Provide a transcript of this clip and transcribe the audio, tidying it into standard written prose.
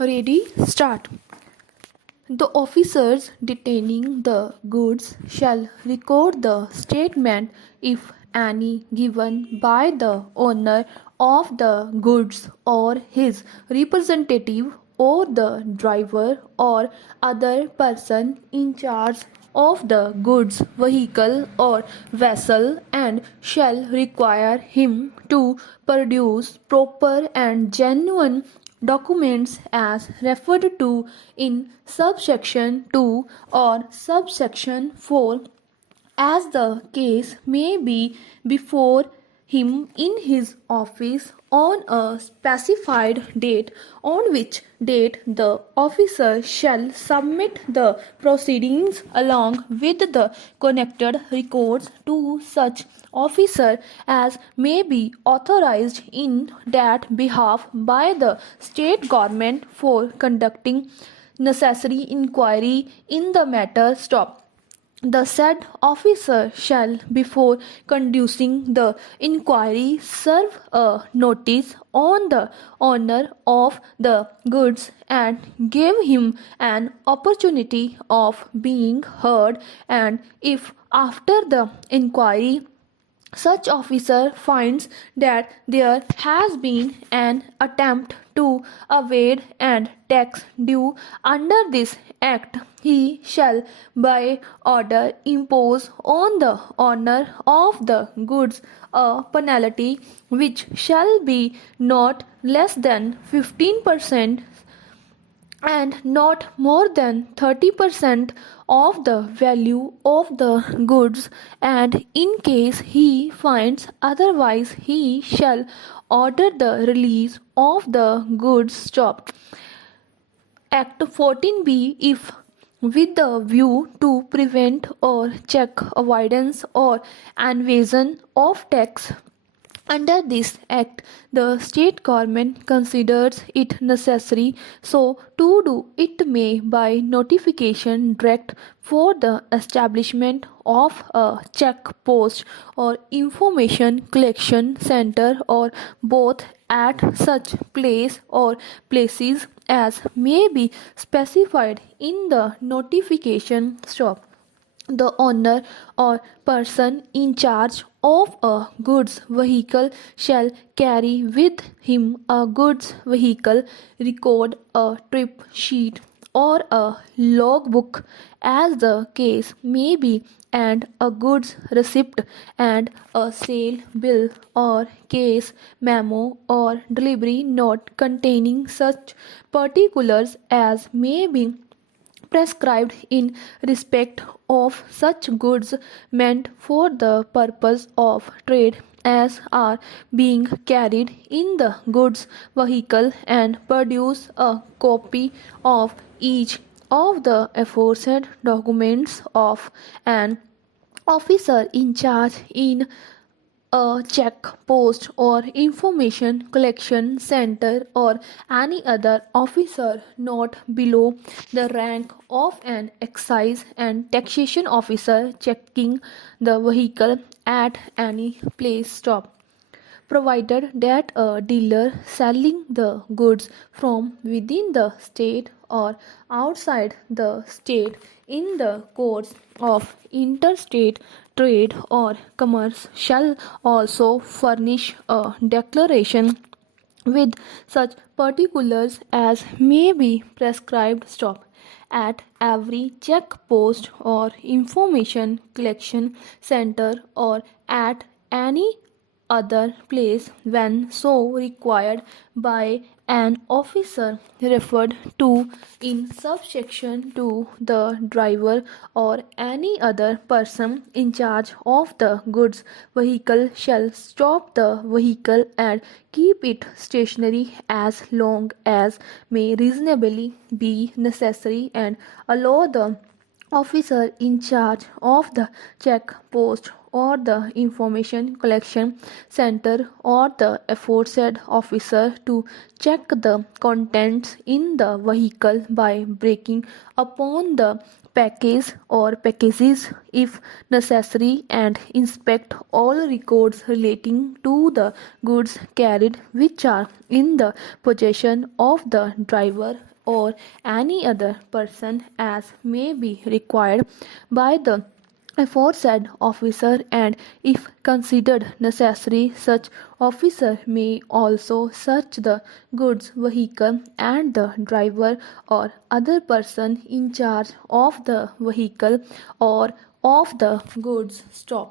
Ready? Start. The officers detaining the goods shall record the statement, if any, given by the owner of the goods or his representative or the driver or other person in charge of the goods, vehicle or vessel, and shall require him to produce proper and genuine documents as referred to in subsection 2 or subsection 4, as the case may be, before him in his office on a specified date, on which date the officer shall submit the proceedings along with the connected records to such officer as may be authorized in that behalf by the state government for conducting necessary inquiry in the matter. Stop. The said officer shall, before conducing the inquiry, serve a notice on the owner of the goods and give him an opportunity of being heard, and if after the inquiry such officer finds that there has been an attempt to evade and tax due under this act, he shall by order impose on the owner of the goods a penalty which shall be not less than 15% and not more than 30% of the value of the goods, and in case he finds otherwise he shall order the release of the goods. Stop. Act 14b, if with the view to prevent or check avoidance or evasion of tax under this act, the state government considers it necessary so to do, it may by notification direct for the establishment of a check post or information collection center, or both, at such place or places as may be specified in the notification. Stop. The owner or person in charge of a goods vehicle shall carry with him a goods vehicle record, a trip sheet, or a logbook, as the case may be, and a goods receipt and a sale bill or case memo or delivery note containing such particulars as may be prescribed in respect of such goods meant for the purpose of trade as are being carried in the goods vehicle, and produce a copy of each of the aforesaid documents of an officer in charge in a check post or information collection center, or any other officer not below the rank of an excise and taxation officer checking the vehicle at any place. Stop. Provided that a dealer selling the goods from within the state or outside the state in the course of interstate trade or commerce shall also furnish a declaration with such particulars as may be prescribed. Stop. At every check post or information collection center, or at any other place when so required by an officer referred to in subsection 2, the driver or any other person in charge of the goods vehicle shall stop the vehicle and keep it stationary as long as may reasonably be necessary, and allow the officer in charge of the check post or the information collection center or the aforesaid officer to check the contents in the vehicle by breaking upon the package or packages if necessary, and inspect all records relating to the goods carried which are in the possession of the driver or any other person as may be required by the aforesaid officer, and if considered necessary such officer may also search the goods vehicle and the driver or other person in charge of the vehicle or of the goods stop.